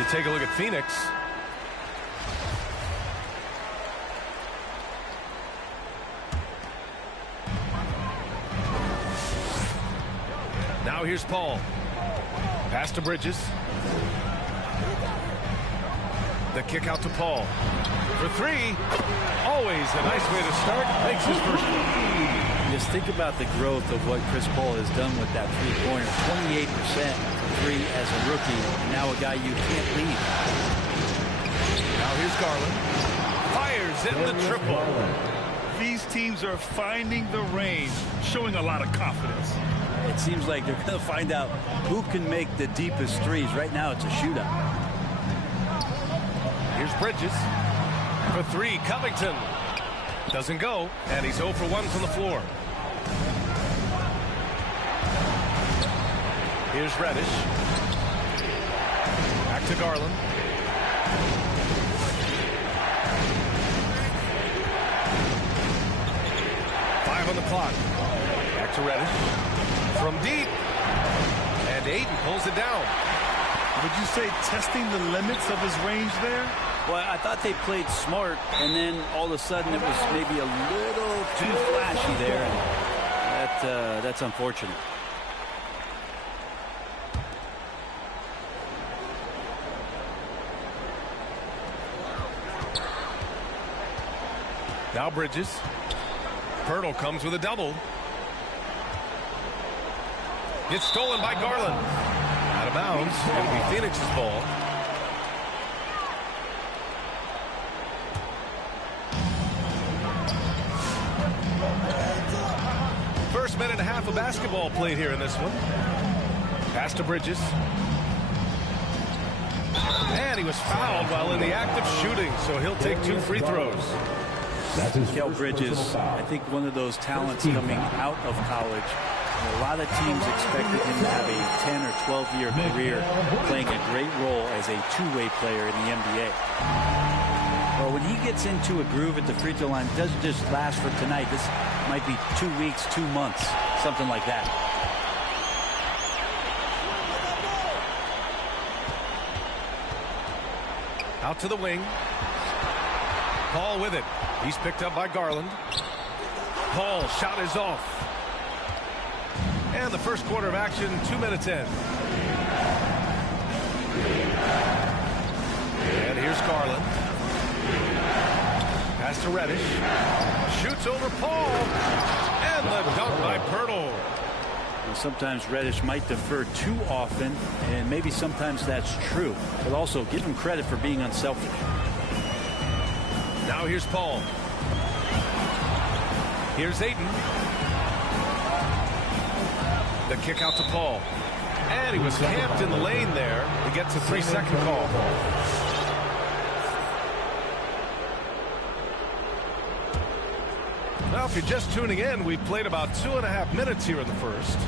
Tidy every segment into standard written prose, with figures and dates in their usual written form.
You take a look at Phoenix. Now here's Paul. Pass to Bridges. The kick out to Paul. For three. Always a nice way to start. Makes his first one. Just think about the growth of what Chris Paul has done with that three-pointer. 28% from three as a rookie. And now a guy you can't leave. Now here's Garland. Fires in the triple. These teams are finding the range, showing a lot of confidence. It seems like they're going to find out who can make the deepest threes. Right now, it's a shootout. Here's Bridges. For three, Covington. Doesn't go, and he's 0 for 1 from the floor. Here's Reddish. Back to Garland. Five on the clock. Back to Reddish. From deep. And Ayton pulls it down. Would you say testing the limits of his range there? Well, I thought they played smart, and then all of a sudden it was maybe a little too flashy there. And that's unfortunate. Now Bridges. Pirtle comes with a double. It's stolen by Garland. Out of bounds. It'll be Phoenix's ball. First minute and a half of basketball played here in this one. Pass to Bridges. And he was fouled while in the act of shooting, so he'll take 2 free throws. Kel Bridges, I think one of those talents coming out of college. And a lot of teams expected him to have a 10 or 12-year career playing a great role as a two-way player in the NBA. Well, when he gets into a groove at the free throw line, it doesn't just last for tonight. This might be 2 weeks, 2 months, something like that. Out to the wing. Paul with it. He's picked up by Garland. Paul shot is off. And the first quarter of action, 2 minutes in. And here's Garland. Pass to Reddish. Shoots over Paul. And the dunk by Pirtle. Well, sometimes Reddish might defer too often, and maybe sometimes that's true. But also give him credit for being unselfish. Now here's Paul. Here's Ayton. The kick out to Paul. And he was camped in the lane there. He gets a 3-second call. Now, if you're just tuning in, we've played about 2.5 minutes here in the first.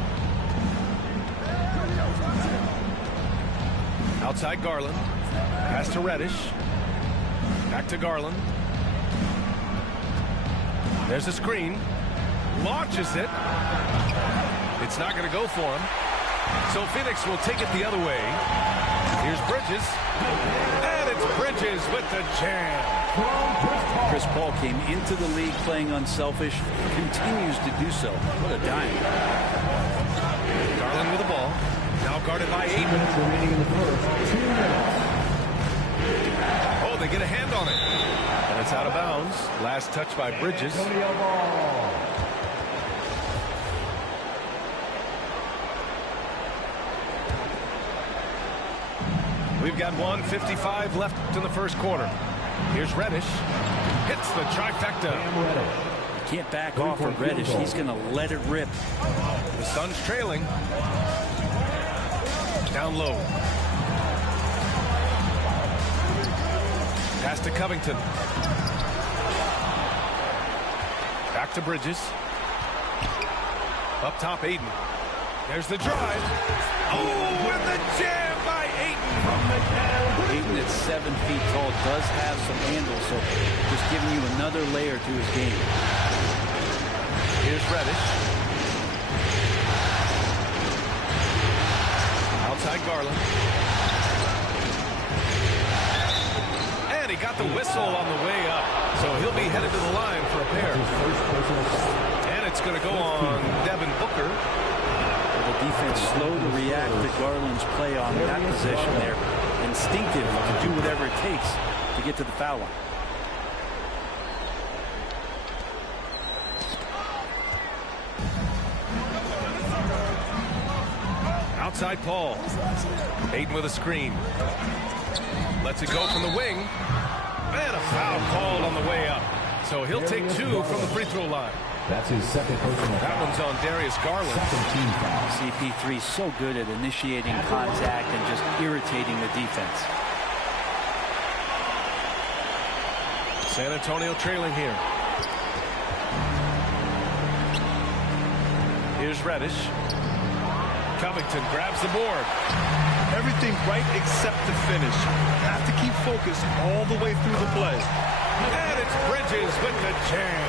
Outside Garland. Pass to Reddish. Back to Garland. There's a screen. Launches it. It's not going to go for him. So Phoenix will take it the other way. Here's Bridges. And it's Bridges with the jam. Chris Paul came into the league playing unselfish. Continues to do so. What a dime. Garland with the ball. Now guarded by Ayton. 2 minutes remaining in the first. 2 minutes. Oh, they get a hand on it. And it's out of bounds. Last touch by Bridges. We've got 1:55 left in the first quarter. Here's Reddish. Hits the trifecta. Can't back off of Reddish. He's going to let it rip. The Suns trailing. Down low. Pass to Covington. Back to Bridges. Up top, Ayton. There's the drive. Oh, and the jam by Ayton. Ayton at 7 feet tall does have some handle, so just giving you another layer to his game. Here's Reddish. Outside Garland. got the whistle on the way up, so he'll be headed to the line for a pair. And it's going to go on Devin Booker. The defense slow to react to Garland's play on that possession there. Instinctive to do whatever it takes to get to the foul line. Outside Paul. Ayton with a screen. Lets it go from the wing. And a foul called on the way up. So he'll take 2 from the free throw line. That's his second personal That foul. one's on Darius Garland. Second team foul. CP3 so good at initiating contact and just irritating the defense. San Antonio trailing here. Here's Reddish. Covington grabs the board. Everything right except the finish. Have to keep focused all the way through the play. And it's Bridges with the jam.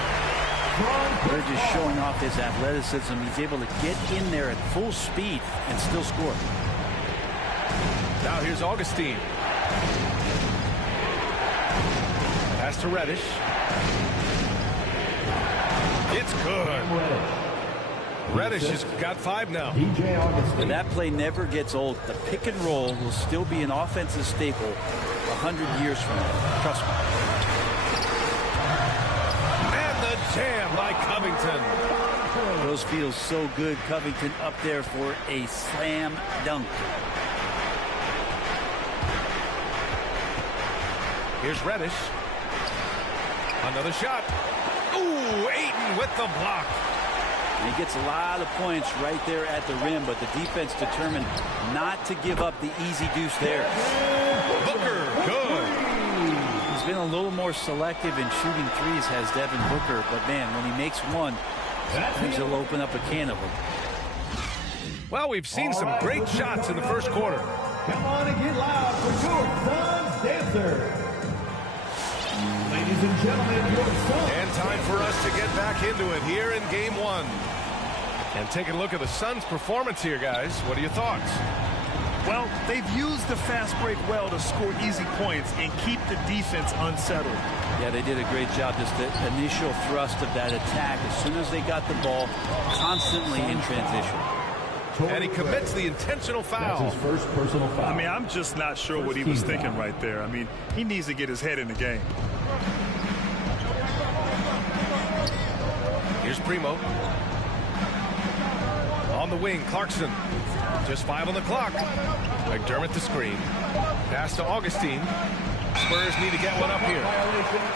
Bridges showing off his athleticism. He's able to get in there at full speed and still score. Now here's Augustine. Pass to Reddish. It's good. Reddish has got 5 now. DJ Augustine. And that play never gets old. The pick and roll will still be an offensive staple 100 years from now. Trust me. And the jam by Covington. Those feels so good. Covington up there for a slam dunk. Here's Reddish. Another shot. Ooh, Ayton with the block. And he gets a lot of points right there at the rim, but the defense determined not to give up the easy deuce there. Booker, good. He's been a little more selective in shooting threes, has Devin Booker, but man, when he makes one, sometimes he'll open up a can of them. Well, we've seen some great shots in the first quarter. Come on and get loud for your son's dancer. Ladies and gentlemen, your son. And time for us to get back into it here in game 1. And taking a look at the Suns' performance here, guys. What are your thoughts? Well, they've used the fast break well to score easy points and keep the defense unsettled. Yeah, they did a great job. Just the initial thrust of that attack, as soon as they got the ball, constantly in transition. And he commits the intentional foul. That's his first personal foul. I mean, I'm just not sure what he was thinking right there. I mean, he needs to get his head in the game. Here's Primo. On the wing, Clarkson. Just 5 on the clock. McDermott the screen. Pass to Augustine. Spurs need to get one up here.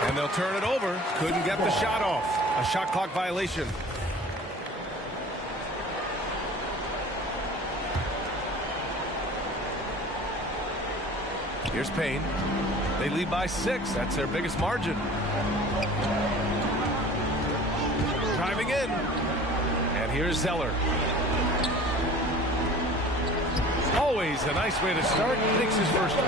And they'll turn it over. Couldn't get the shot off. A shot clock violation. Here's Payne. They lead by 6. That's their biggest margin. Driving in. And here's Zeller. Always a nice way to start. Makes his first one.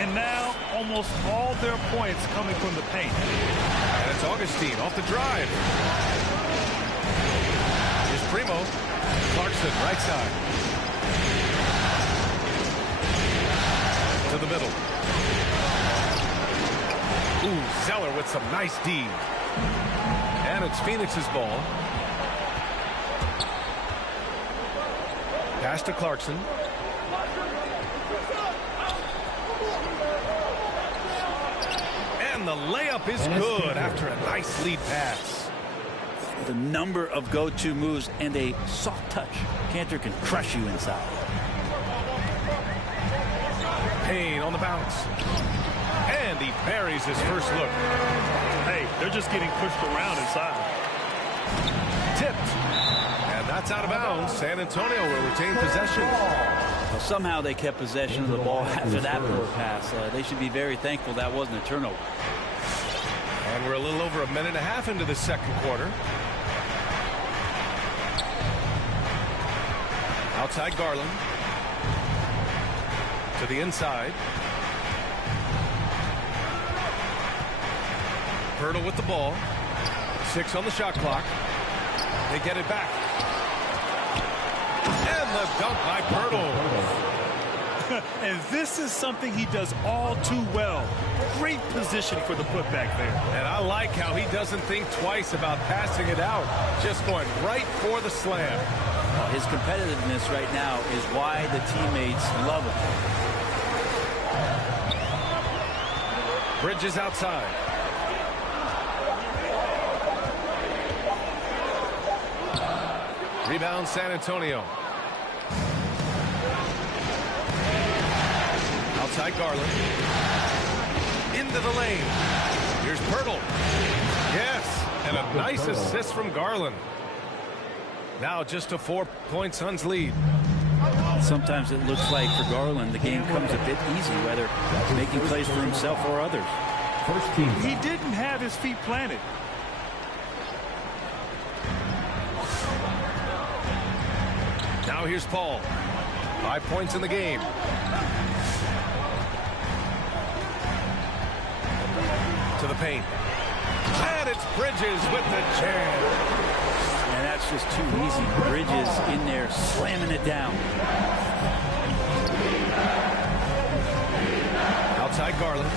And now, almost all their points coming from the paint. And it's Augustine off the drive. Here's Primo. Clarkson, right side. To the middle. Ooh, Zeller with some nice D. And it's Phoenix's ball. Pass to Clarkson. And the layup is good after a nice lead pass. The number of go-to moves and a soft touch. Cantor can crush you inside. Payne on the bounce. And he buries his first look. Hey, they're just getting pushed around inside. Tipped. And that's out of bounds. San Antonio will retain possession. Well, somehow they kept possession of the ball after that poor pass. They should be very thankful that wasn't a turnover. And we're a little over a minute and a half into the second quarter. Outside Garland. To the inside. Pirtle with the ball. 6 on the shot clock. They get it back. And the dunk by Pirtle. And this is something he does all too well. Great position for the putback there. And I like how he doesn't think twice about passing it out. Just going right for the slam. Well, his competitiveness right now is why the teammates love him. Bridges outside. Rebound San Antonio. Outside Garland. Into the lane. Here's Pirtle. Yes, and a nice assist from Garland. Now just a 4-point Suns lead. Sometimes it looks like for Garland the game comes a bit easy, whether making plays for himself or others. He didn't have his feet planted. Now here's Paul. 5 points in the game. To the paint. And it's Bridges with the jam. And that's just too easy. Bridges in there slamming it down. Outside Garland.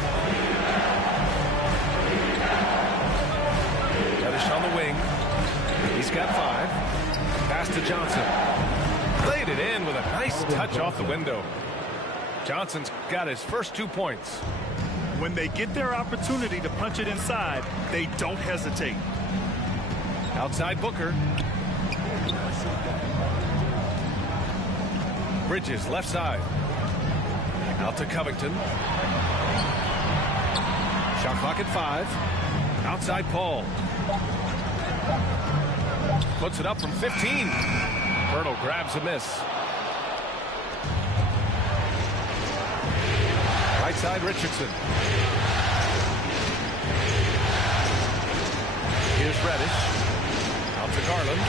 Reddish on the wing. He's got 5. Pass to Johnson. Played it in with a nice touch off the window. Johnson's got his first 2 points. When they get their opportunity to punch it inside, they don't hesitate. Outside Booker. Bridges left side. Out to Covington. Shot clock at 5. Outside Paul. Puts it up from 15. Pirtle grabs a miss. Right side Richardson. Here's Reddish. Out to Garland.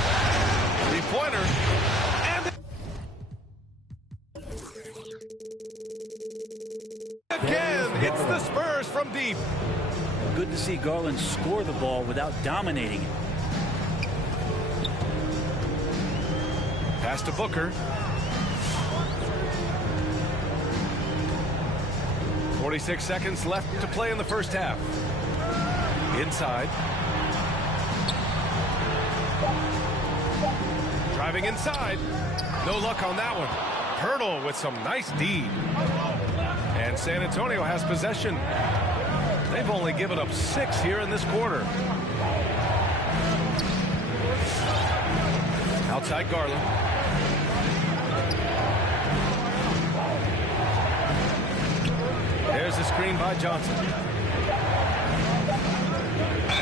3-pointer. And again, it's the Spurs from deep. Good to see Garland score the ball without dominating it. Pass to Booker. 46 seconds left to play in the first half. Inside. Driving inside. No luck on that one. Pirtle with some nice D. And San Antonio has possession. They've only given up 6 here in this quarter. Outside Garland. There's a screen by Johnson.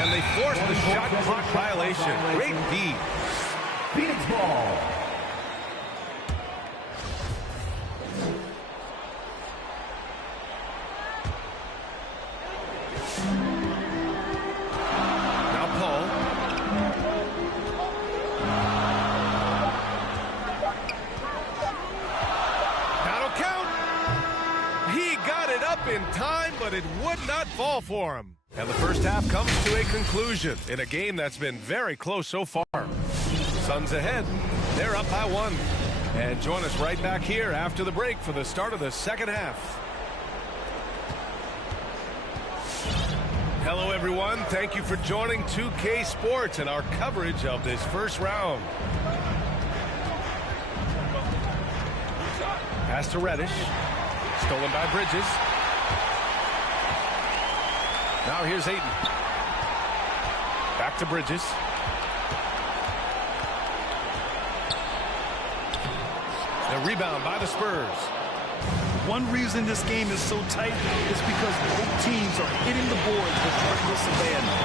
And they forced the shot clock violation. Great D. Phoenix ball. Now Paul. That'll count. He got it up in time, but it would not fall for him. And the first half comes to a conclusion in a game that's been very close so far. Suns ahead. They're up by 1. And join us right back here after the break for the start of the second half. Hello, everyone. Thank you for joining 2K Sports and our coverage of this first round. Pass to Reddish. Stolen by Bridges. Now here's Ayton. Back to Bridges. The rebound by the Spurs. One reason this game is so tight is because both teams are hitting the boards with reckless abandon.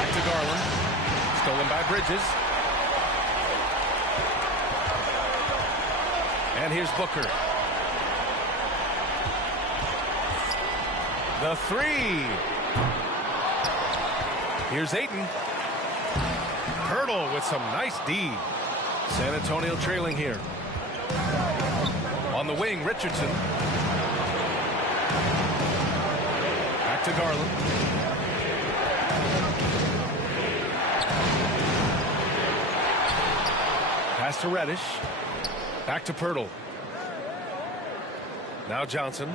Back to Garland. Stolen by Bridges. And here's Booker. The 3. Here's Ayton. Pirtle with some nice D. San Antonio trailing here. On the wing, Richardson. Back to Garland. Pass to Reddish. Back to Pirtle. Now Johnson.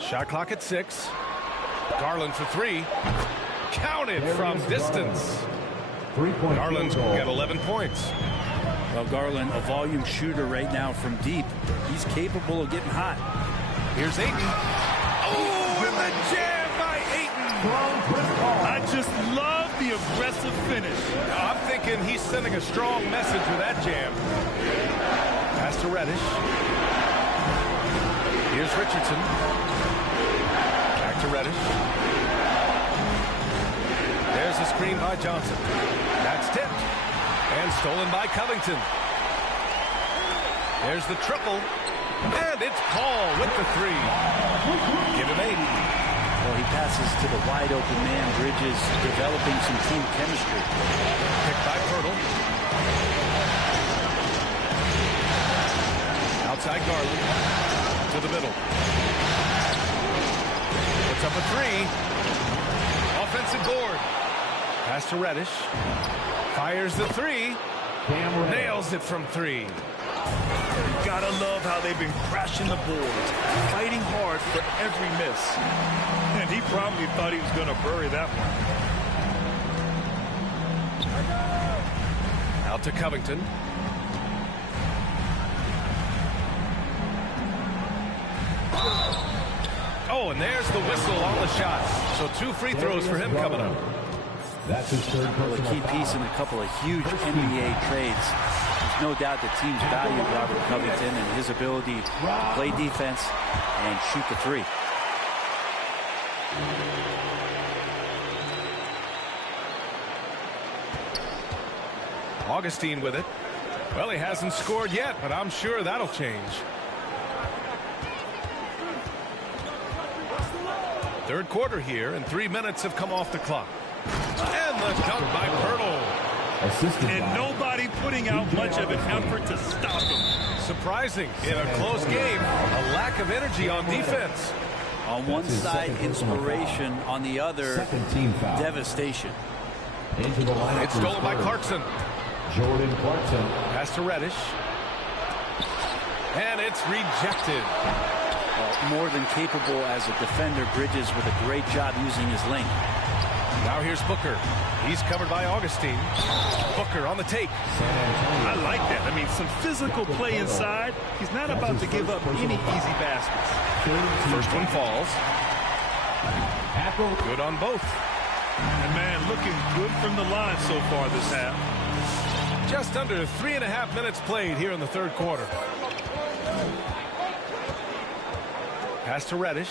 Shot clock at 6. Garland for 3. Counted from distance. Garland's got 11 points. Well, Garland, a volume shooter right now from deep. He's capable of getting hot. Here's Ayton. Oh, and the jam by Ayton. I just love the aggressive finish. I'm thinking he's sending a strong message with that jam. Pass to Reddish. Here's Richardson. Back to Reddish. There's a screen by Johnson. That's tipped. And stolen by Covington. There's the triple. And it's Paul with the 3. Give him 8. Well, he passes to the wide open man. Bridges developing some team chemistry. Picked by Pirtle. Outside Garland. To the middle. Puts up a 3. Offensive board. Pass to Reddish. Fires the 3. Nails it from 3. Gotta love how they've been crashing the boards, fighting hard for every miss. And he probably thought he was going to bury that one. Out to Covington. Oh, and there's the whistle on the shot. So 2 free throws for him coming up. That's his third A key piece in a couple of huge NBA trades. There's no doubt the teams value Robert Covington and his ability to play defense and shoot the 3. Augustine with it. Well, he hasn't scored yet, but I'm sure that'll change. Third quarter here, and 3 minutes have come off the clock. And the dunk by Pirtle. And nobody putting out much of an effort to stop him. Surprising in a close game, a lack of energy on defense. On one side, inspiration. On the other, devastation. It's stolen by Clarkson. Jordan Clarkson. Pass to Reddish. And it's rejected. More than capable as a defender. Bridges with a great job using his length. Now here's Booker. He's covered by Augustine. Booker on the take. I like that. I mean, some physical play inside. He's not about to give up any easy baskets. First one falls. Good on both. And man, looking good from the line so far this half. Just under 3.5 minutes played here in the third quarter. Pass to Reddish.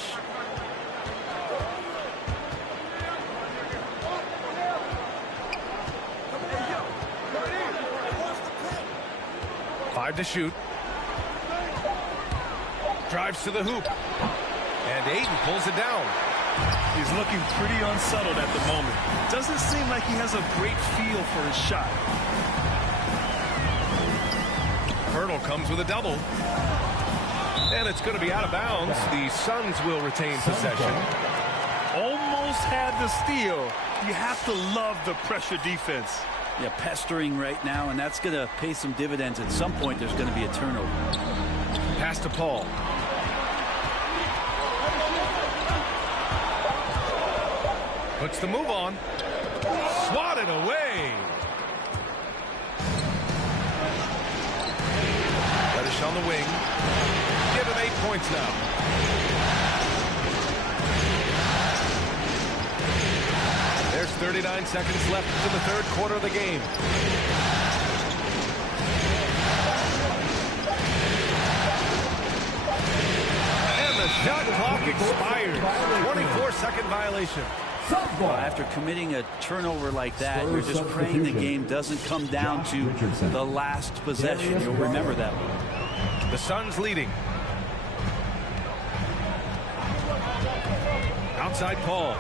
Five to shoot. Drives to the hoop. And Ayton pulls it down. He's looking pretty unsettled at the moment. Doesn't seem like he has a great feel for his shot. Pirtle comes with a double. And it's going to be out of bounds. The Suns will retain possession. Almost had the steal. You have to love the pressure defense. Yeah, pestering right now, and that's going to pay some dividends. At some point, there's going to be a turnover. Pass to Paul. Puts the move on. Swatted away. Reddish on the wing. Give him 8 points now. There's 39 seconds left in the third quarter of the game. And the shot clock expired. 24-second violation. Well, after committing a turnover like that, you're just praying the game doesn't come down to the last possession. You'll remember that one. The Suns leading. Outside Paul.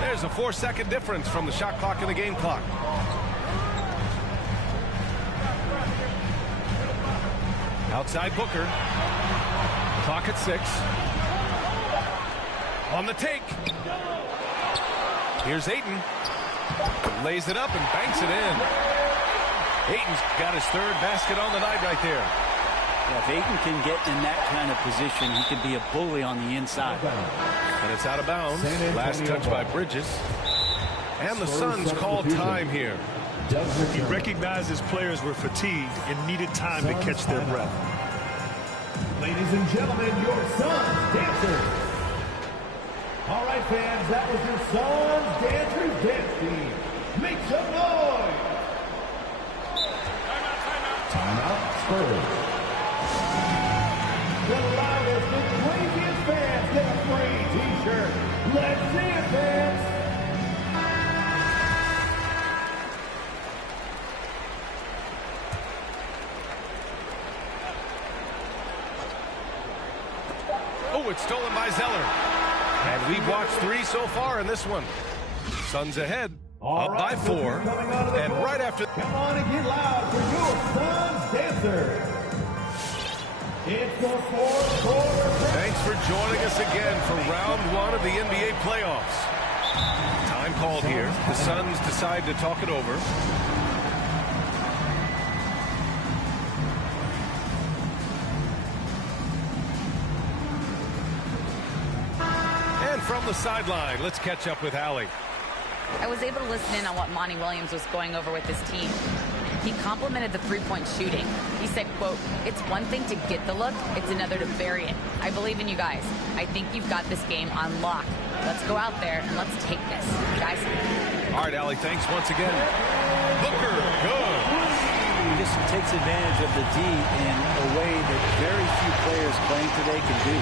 There's a 4-second difference from the shot clock and the game clock. Outside Booker. Clock at 6. On the take. Here's Ayton. Lays it up and banks it in. Ayton's got his third basket on the night right there. Yeah, if Ayton can get in that kind of position, he can be a bully on the inside. And it's out of bounds. Last touch by Bridges. And the Suns call time here. He recognized his players were fatigued and needed time to catch their breath. Ladies and gentlemen, your Suns dancers. All right, fans, that was your Suns dancers dance team. Make some noise. Timeout, Spurs. The loudest and craziest fans get a free t-shirt. Let's see it, fans. Oh, it's stolen by Zeller. And we've watched 3 so far in this one. Suns ahead, up by 4. And right after... Come on and get loud for your Suns dancers. It's the fourth quarter. Thanks for joining us again for round 1 of the NBA playoffs. Time called here. The Suns decide to talk it over. And from the sideline, let's catch up with Allie. I was able to listen in on what Monty Williams was going over with his team. He complimented the three-point shooting. He said, quote, "It's one thing to get the look, it's another to bury it. I believe in you guys. I think you've got this game on lock. Let's go out there and let's take this, guys." All right, Allie, thanks once again. Booker, good. He just takes advantage of the D in a way that very few players playing today can do.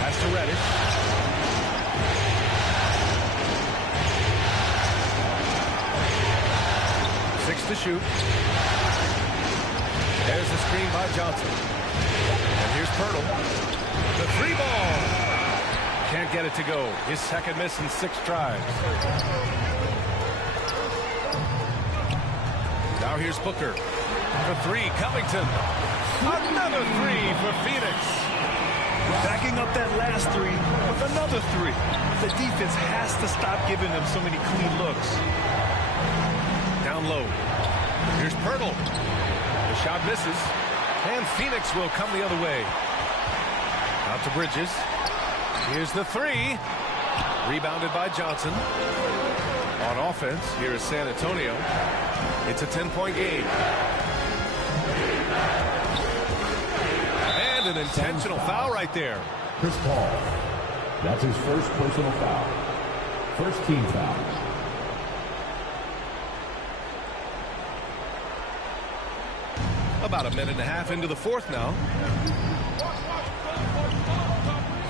Pass to Reddish. 6 to shoot. There's the screen by Johnson. And here's Pirtle. The 3 ball. Can't get it to go. His second miss in 6 tries. Now here's Booker. For 3, Covington. Another 3 for Phoenix. Backing up that last 3 with another 3. The defense has to stop giving them so many clean looks. Down low. Here's Pirtle. The shot misses. And Phoenix will come the other way. Out to Bridges. Here's the 3. Rebounded by Johnson. On offense, here is San Antonio. It's a 10-point game. And an intentional foul right there. Chris Paul. That's his first personal foul. First team foul. About a minute and a half into the 4th now.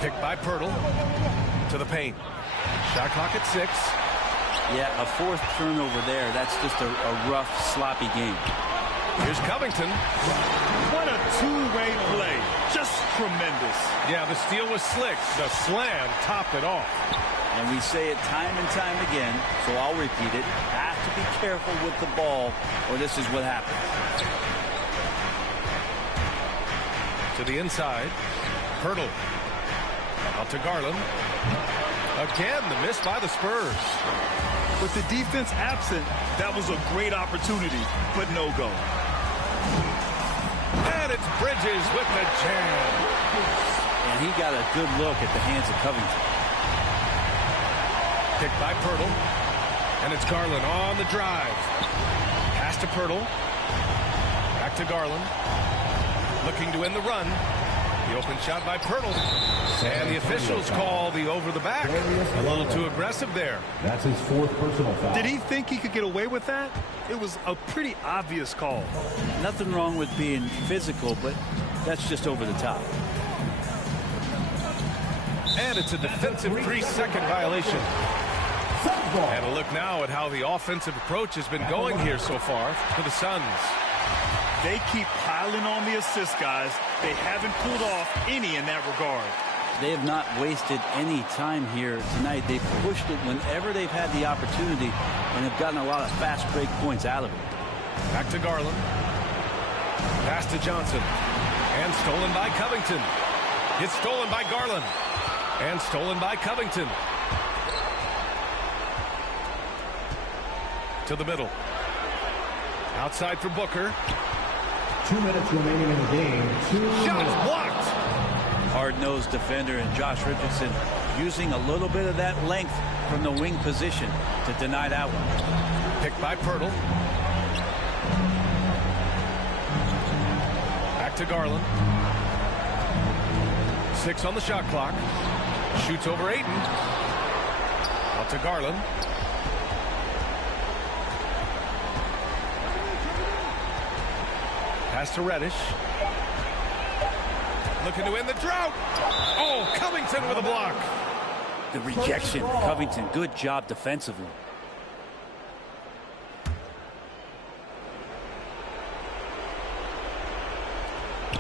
Picked by Pirtle. To the paint. Shot clock at 6. Yeah, a 4th turnover there. That's just a rough, sloppy game. Here's Covington. What a two-way play. Just tremendous. Yeah, the steal was slick. The slam topped it off. And we say it time and time again, so I'll repeat it. Have to be careful with the ball, or this is what happens. To the inside. Pirtle. Out to Garland. Again, the miss by the Spurs. With the defense absent, that was a great opportunity, but no go. And it's Bridges with the jam. And he got a good look at the hands of Covington. Picked by Pirtle. And it's Garland on the drive. Pass to Pirtle. Back to Garland. Looking to end the run. The open shot by Pirtle. And the officials call the over the back. A little too aggressive there. That's his 4th personal foul. Did he think he could get away with that? It was a pretty obvious call. Nothing wrong with being physical, but that's just over the top. And it's a defensive 3-second violation. And a look now at how the offensive approach has been going here so far for the Suns. They keep piling on the assist guys. They haven't pulled off any in that regard. They have not wasted any time here tonight. They've pushed it whenever they've had the opportunity and have gotten a lot of fast break points out of it. Back to Garland. Pass to Johnson. And stolen by Covington. It's stolen by Garland. And stolen by Covington. To the middle. Outside for Booker. 2 minutes remaining in the game. Shots blocked. Hard-nosed defender and Josh Richardson using a little bit of that length from the wing position to deny that one. Picked by Pirtle. Back to Garland. 6 on the shot clock. Shoots over Ayton. Out to Garland. Pass to Reddish. Looking to end the drought. Oh, Covington with a block. The rejection. Covington, good job defensively.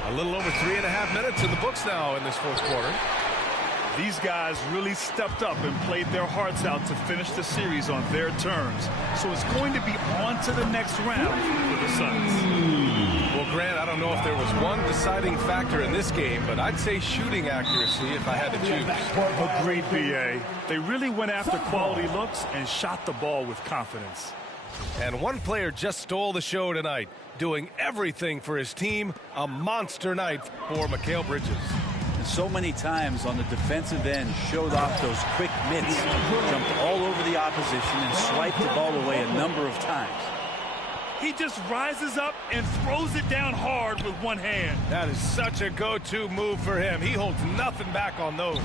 A little over 3.5 minutes in the books now in this fourth quarter. These guys really stepped up and played their hearts out to finish the series on their terms. So it's going to be on to the next round for the Suns. Well, Grant, I don't know if there was one deciding factor in this game, but I'd say shooting accuracy if I had to choose. Agreed, B.A. They really went after quality looks and shot the ball with confidence. And one player just stole the show tonight, doing everything for his team. A monster night for Mikal Bridges. And so many times on the defensive end showed off those quick mitts, jumped all over the opposition and swiped the ball away a number of times. He just rises up and throws it down hard with one hand. That is such a go-to move for him. He holds nothing back on those.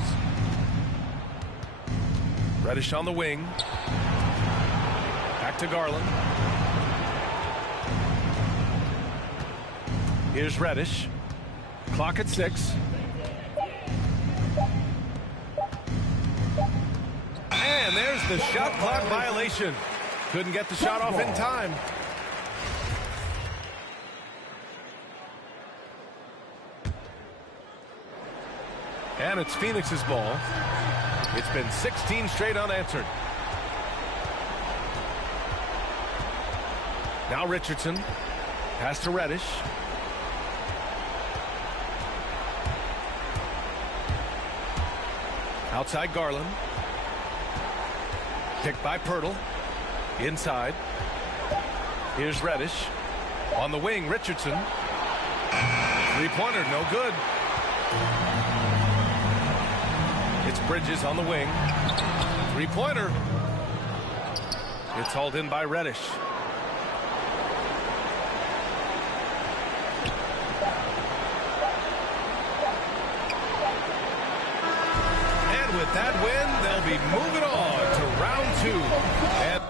Reddish on the wing. Back to Garland. Here's Reddish. Clock at 6. And there's the shot clock violation. Couldn't get the shot off in time. And it's Phoenix's ball. It's been 16 straight unanswered. Now Richardson. Pass to Reddish. Outside Garland. Picked by Pirtle. Inside. Here's Reddish. On the wing, Richardson. Three-pointer, no good. It's Bridges on the wing. Three-pointer. It's hauled in by Reddish. And with that win, they'll be moving on to round 2. And